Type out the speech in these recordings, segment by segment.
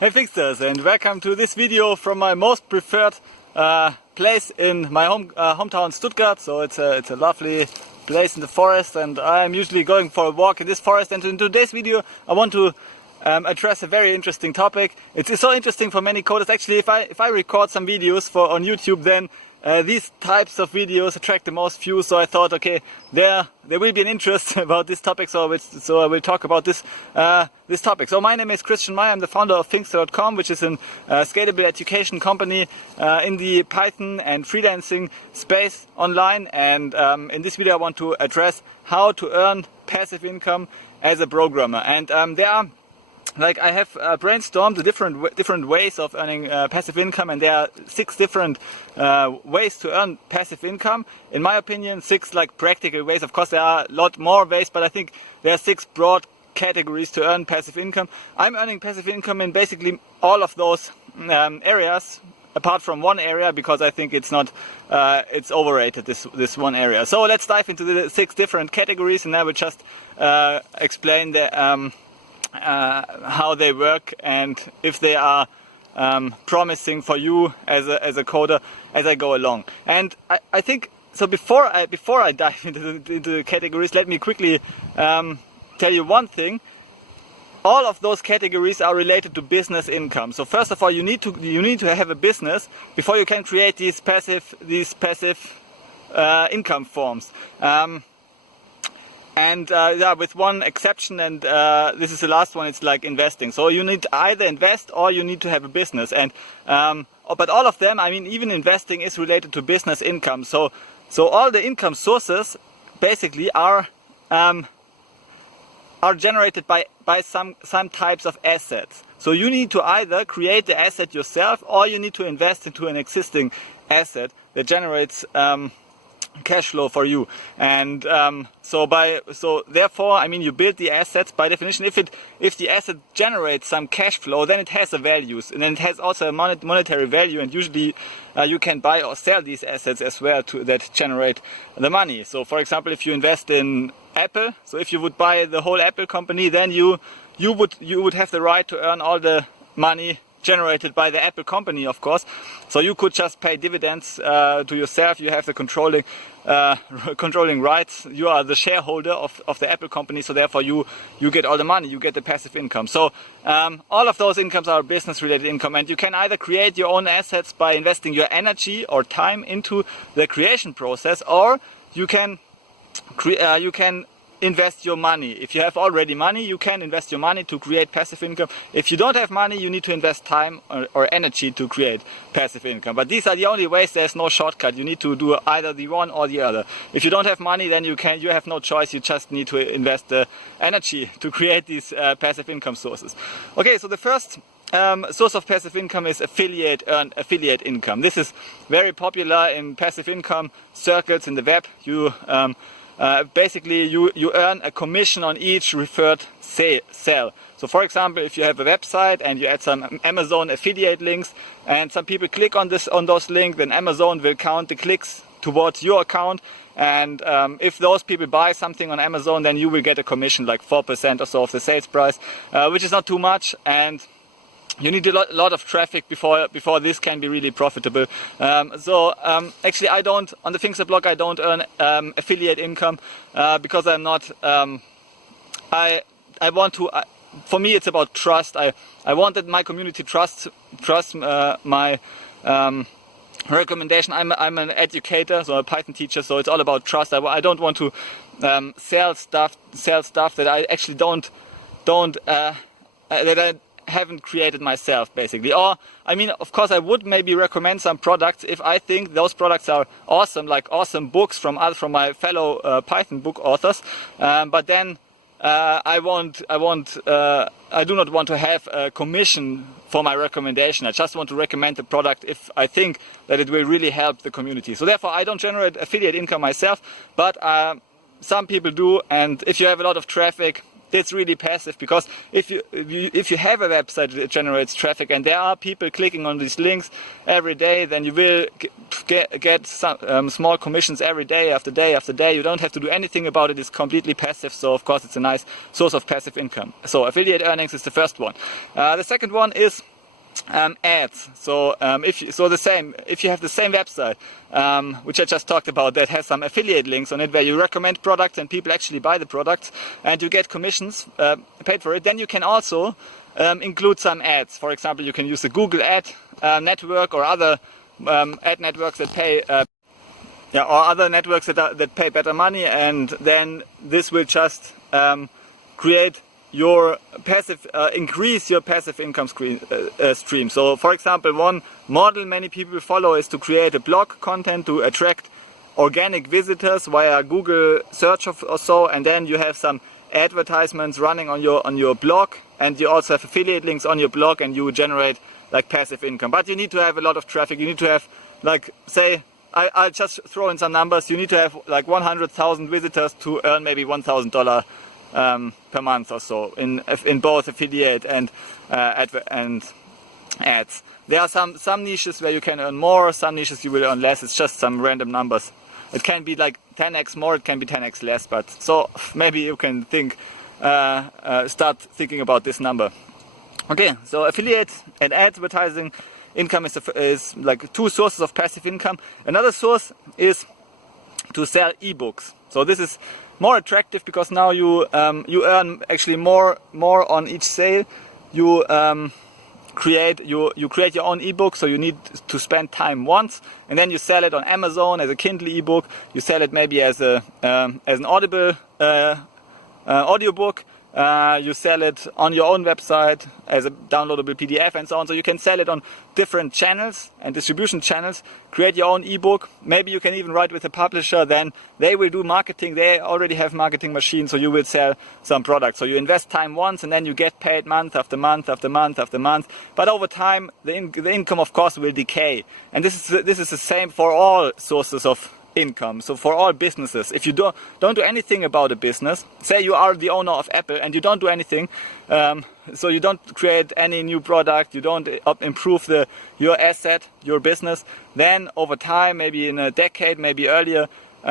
Hey Fixers, and welcome to this video from my most preferred place in my hometown Stuttgart. So it's a lovely place in the forest, and I'm usually going for a walk in this forest. And in today's video I want to address a very interesting topic. It's so interesting for many coders. Actually, if I record some videos on YouTube, then these types of videos attract the most views. So I thought, okay, there will be an interest about this topic, so I will talk about this topic. So my name is Christian Meyer. I'm the founder of Freelancer.com, which is a scalable education company in the Python and freelancing space online. And in this video I want to address how to earn passive income as a programmer. And I have brainstormed the different ways of earning passive income, and there are 6 different ways to earn passive income. In my opinion, 6 practical ways. Of course, there are a lot more ways, but I think there are 6 broad categories to earn passive income. I'm earning passive income in basically all of those areas, apart from one area, because I think it's overrated, this one area. So let's dive into the 6 different categories, and I will just explain how they work and if they are promising for you as a coder as I go along. And I think so. Before I dive into the categories, let me quickly tell you one thing. All of those categories are related to business income. So first of all, you need to have a business before you can create these passive income forms. With one exception, and this is the last one, it's like investing. So you need to either invest or you need to have a business. And but all of them, I mean, even investing is related to business income. So all the income sources basically are generated by some types of assets. So you need to either create the asset yourself, or you need to invest into an existing asset that generates cash flow for you. And so therefore, I mean, you build the assets. By definition, if the asset generates some cash flow, then it has a value, and then it has also a monetary value. And usually you can buy or sell these assets as well that generate the money. So for example, if you invest in Apple, so if you would buy the whole Apple company, then you would have the right to earn all the money generated by the Apple company, of course. So you could just pay dividends to yourself. You have the controlling rights. You are the shareholder of the Apple company, so therefore you get all the money. You get the passive income. So all of those incomes are business related income, and you can either create your own assets by investing your energy or time into the creation process, or you can invest your money. If you have already money, you can invest your money to create passive income. If you don't have money, you need to invest time or energy to create passive income. But these are the only ways. There's no shortcut. You need to do either the one or the other. If you don't have money, then you have no choice. You just need to invest the energy to create these passive income sources. Okay, so the first source of passive income is affiliate income. This is very popular in passive income circles in the web. Basically you earn a commission on each referred sale. So for example, if you have a website and you add some Amazon affiliate links and some people click on those links, then Amazon will count the clicks towards your account. And if those people buy something on Amazon, then you will get a commission like 4% or so of the sales price, which is not too much. And you need a lot of traffic before this can be really profitable. Actually, I don't, on the Fixer blog, I don't earn affiliate income because I'm not. I want to. For me, it's about trust. I want that my community trust my recommendation. I'm an educator, so a Python teacher. So it's all about trust. I don't want to sell stuff that I actually don't that I haven't created myself, basically. Or I mean, of course, I would maybe recommend some products if I think those products are awesome, like awesome books from my fellow Python book authors. But then I do not want to have a commission for my recommendation. I just want to recommend the product if I think that it will really help the community. So therefore, I don't generate affiliate income myself, but some people do. And if you have a lot of traffic, it's really passive, because if you have a website that generates traffic and there are people clicking on these links every day, then you will get some small commissions every day after day after day. You don't have to do anything about it. It's completely passive, so of course it's a nice source of passive income. So affiliate earnings is the first one. The second one is ads. So if you have the same website, which I just talked about, that has some affiliate links on it where you recommend products and people actually buy the products and you get commissions paid for it, then you can also include some ads. For example, you can use the Google ad network or other ad networks that pay or other networks that pay better money, and then this will just create your passive, increase your passive income stream. So for example, one model many people follow is to create a blog content to attract organic visitors via Google search or so, and then you have some advertisements running on your blog, and you also have affiliate links on your blog, and you generate like passive income. But you need to have a lot of traffic. You need to have, like, say, I'll just throw in some numbers. You need to have like 100,000 visitors to earn maybe $1,000 per month or so in both affiliate and ads. There are some niches where you can earn more, some niches you will earn less. It's just some random numbers. It can be like 10x more, it can be 10x less, but so maybe you can start thinking about this number. Okay, so affiliate and advertising income is like two sources of passive income. Another source is to sell ebooks. So this is more attractive because now you earn actually more on each sale. You create your own ebook, so you need to spend time once, and then you sell it on Amazon as a Kindle ebook. You sell it maybe as an Audible audiobook. You sell it on your own website as a downloadable PDF and so on. So you can sell it on different channels and distribution channels, create your own ebook. Maybe you can even write with a publisher, then they will do marketing. They already have marketing machines, so you will sell some products. So you invest time once and then you get paid month after month after month after month. But over time, the income of course will decay. And this is the same for all sources of income. So for all businesses, if you don't do anything about a business, say you are the owner of Apple and you don't do anything, so you don't create any new product, you don't improve your asset, your business, then over time, maybe in a decade, maybe earlier,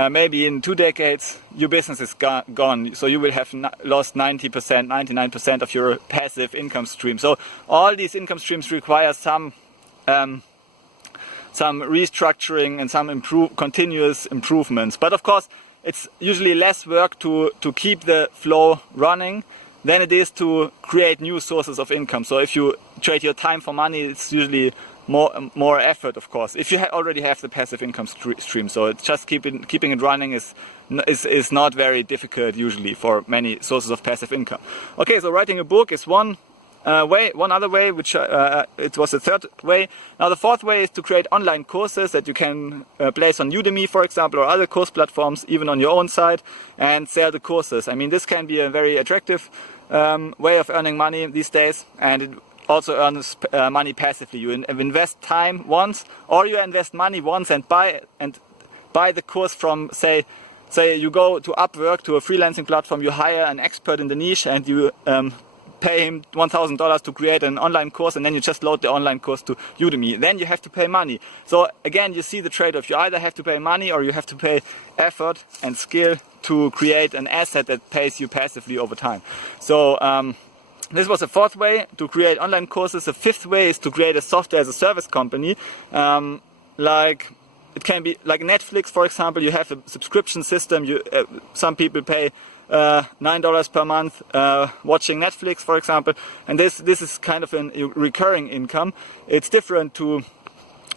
maybe in 2 decades, your business is gone. So you will have lost 90%, 99% of your passive income stream. So all these income streams require some restructuring and some continuous improvements. But of course, it's usually less work to keep the flow running than it is to create new sources of income. So if you trade your time for money, it's usually more effort, of course, if you already have the passive income stream. So it's just keeping it running is not very difficult usually for many sources of passive income. Okay, so writing a book is one other way, which it was the third way. Now the fourth way is to create online courses that you can place on Udemy, for example, or other course platforms, even on your own site, and sell the courses. I mean, this can be a very attractive way of earning money these days, and it also earns money passively. You invest time once, or you invest money once and buy the course from, say you go to Upwork, to a freelancing platform, you hire an expert in the niche, and you pay him $1,000 to create an online course, and then you just load the online course to Udemy. Then you have to pay money. So again, you see the trade-off. You either have to pay money or you have to pay effort and skill to create an asset that pays you passively over time. So this was the fourth way, to create online courses. The fifth way is to create a software as a service company. Like it can be like Netflix, for example. You have a subscription system. Some people pay $9 per month watching Netflix, for example, and this is kind of a recurring income. It's different to,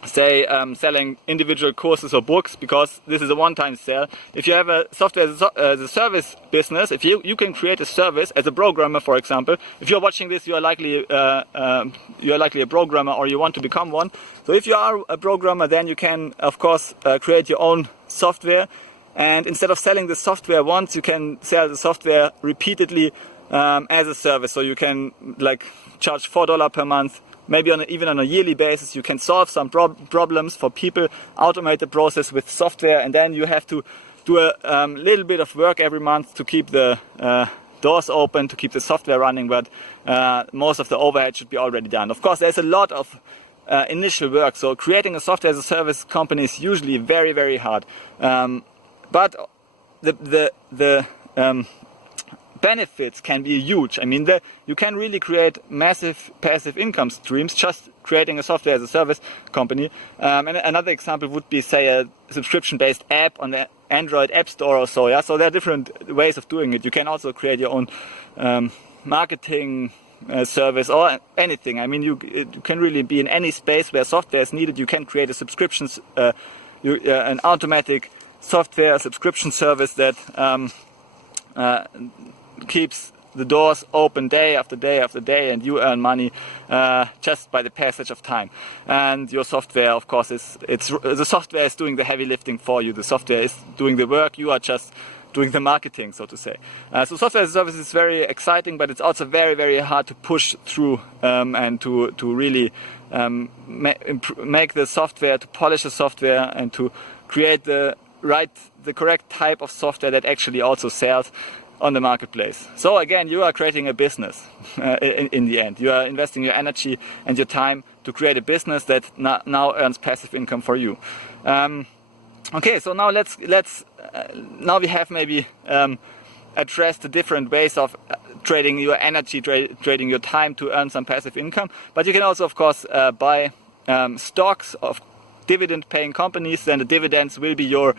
say, selling individual courses or books, because this is a one-time sale. If you have a software as a service business, if you can create a service as a programmer, for example. If you're watching this, you are likely a programmer, or you want to become one. So if you are a programmer, then you can, of course, create your own software. And instead of selling the software once, you can sell the software repeatedly as a service. So you can like charge $4 per month, maybe even on a yearly basis. You can solve some problems for people, automate the process with software, and then you have to do a little bit of work every month to keep the doors open, to keep the software running, but most of the overhead should be already done. Of course, there's a lot of initial work, so creating a software as a service company is usually very, very hard. But the benefits can be huge. I mean, you can really create massive passive income streams just creating a software as a service company. And another example would be, say, a subscription-based app on the Android App Store or so. Yeah, so there are different ways of doing it. You can also create your own marketing service or anything. I mean, you can really be in any space where software is needed. You can create a subscriptions, an automatic software subscription service that keeps the doors open day after day after day, and you earn money just by the passage of time. And your software, of course, the software is doing the heavy lifting for you. The software is doing the work. You are just doing the marketing, so to say. So software as a service is very exciting, but it's also very, very hard to push through and to really make the software, to polish the software, and to create the correct type of software that actually also sells on the marketplace. So again, you are creating a business in the end. You are investing your energy and your time to create a business that now earns passive income for you. Okay, so now now we have maybe addressed the different ways of trading your energy, trading your time to earn some passive income. But you can also, of course, buy stocks of dividend-paying companies. Then the dividends will be your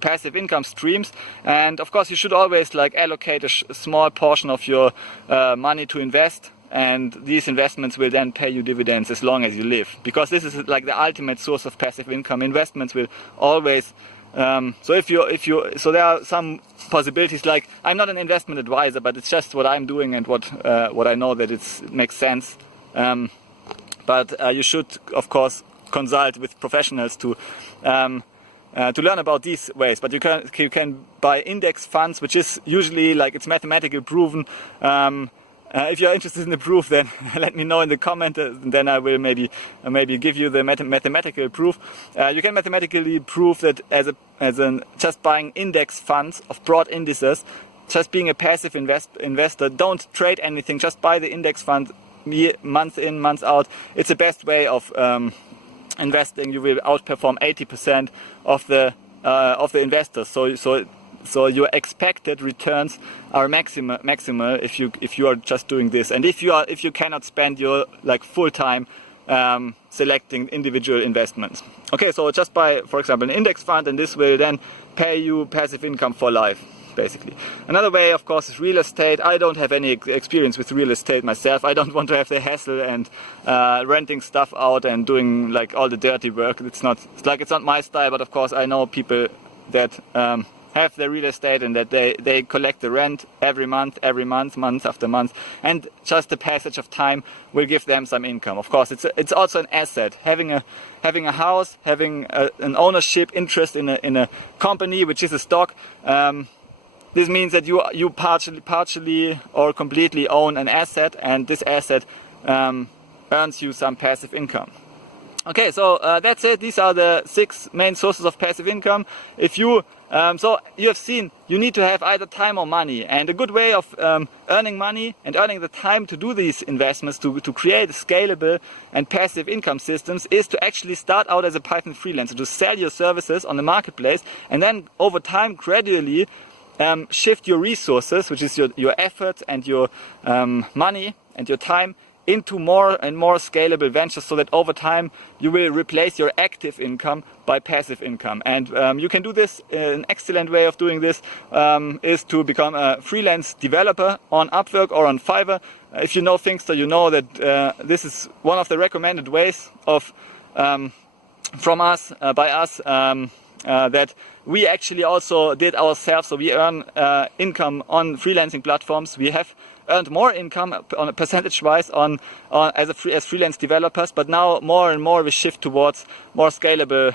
passive income streams. And of course, you should always allocate a small portion of your money to invest. And these investments will then pay you dividends as long as you live, because this is like the ultimate source of passive income. Investments will always. So there are some possibilities. Like, I'm not an investment advisor, but it's just what I'm doing and what I know that it makes sense. But you should, of course, consult with professionals to learn about these ways. But you can buy index funds, which is usually it's mathematically proven. If you're interested in the proof, then let me know in the comment, and then I will maybe give you the mathematical proof. You can mathematically prove that just buying index funds of broad indices, just being a passive investor, don't trade anything, just buy the index fund month in, month out. It's the best way of investing. You will outperform 80% of the investors. So your expected returns are maximal if you are just doing this. And if you cannot spend your full time selecting individual investments. Okay, so just buy, for example, an index fund, and this will then pay you passive income for life, basically. Another way, of course, is real estate. I don't have any experience with real estate myself. I don't want to have the hassle and renting stuff out and doing all the dirty work. It's not my style. But of course, I know people that have their real estate and that they collect the rent every month, month after month, and just the passage of time will give them some income. Of course, it's also an asset. Having a house, having an ownership interest in a company, which is a stock. This means that you partially or completely own an asset, and this asset earns you some passive income. Okay, so that's it. These are the 6 main sources of passive income. So you have seen you need to have either time or money, and a good way of earning money and earning the time to do these investments, to create scalable and passive income systems, is to actually start out as a Python freelancer, to sell your services on the marketplace, and then over time gradually shift your resources, which is your effort and your money and your time, into more and more scalable ventures, so that over time you will replace your active income by passive income. And you can do this. An excellent way of doing this is to become a freelance developer on Upwork or on Fiverr. If you know Thinkster, you know that this is one of the recommended ways of from us, by us, that we actually also did ourselves. So we earn income on freelancing platforms. We have earned more income on a percentage-wise as freelance developers, but now more and more we shift towards more scalable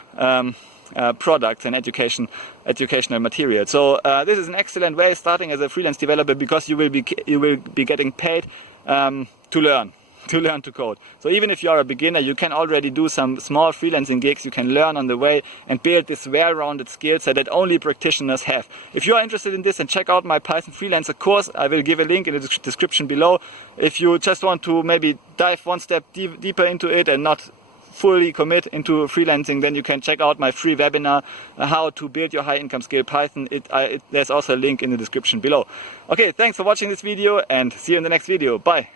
products and educational material. So this is an excellent way starting as a freelance developer, because you will be getting paid to learn. to learn to code. So even if you are a beginner, you can already do some small freelancing gigs. You can learn on the way and build this well-rounded skill set that only practitioners have. If you are interested in this, then check out my Python Freelancer course. I will give a link in the description below. If you just want to maybe dive one step deeper into it and not fully commit into freelancing, then you can check out my free webinar, how to build your high income skill Python. There's also a link in the description below. Okay, thanks for watching this video and see you in the next video. Bye.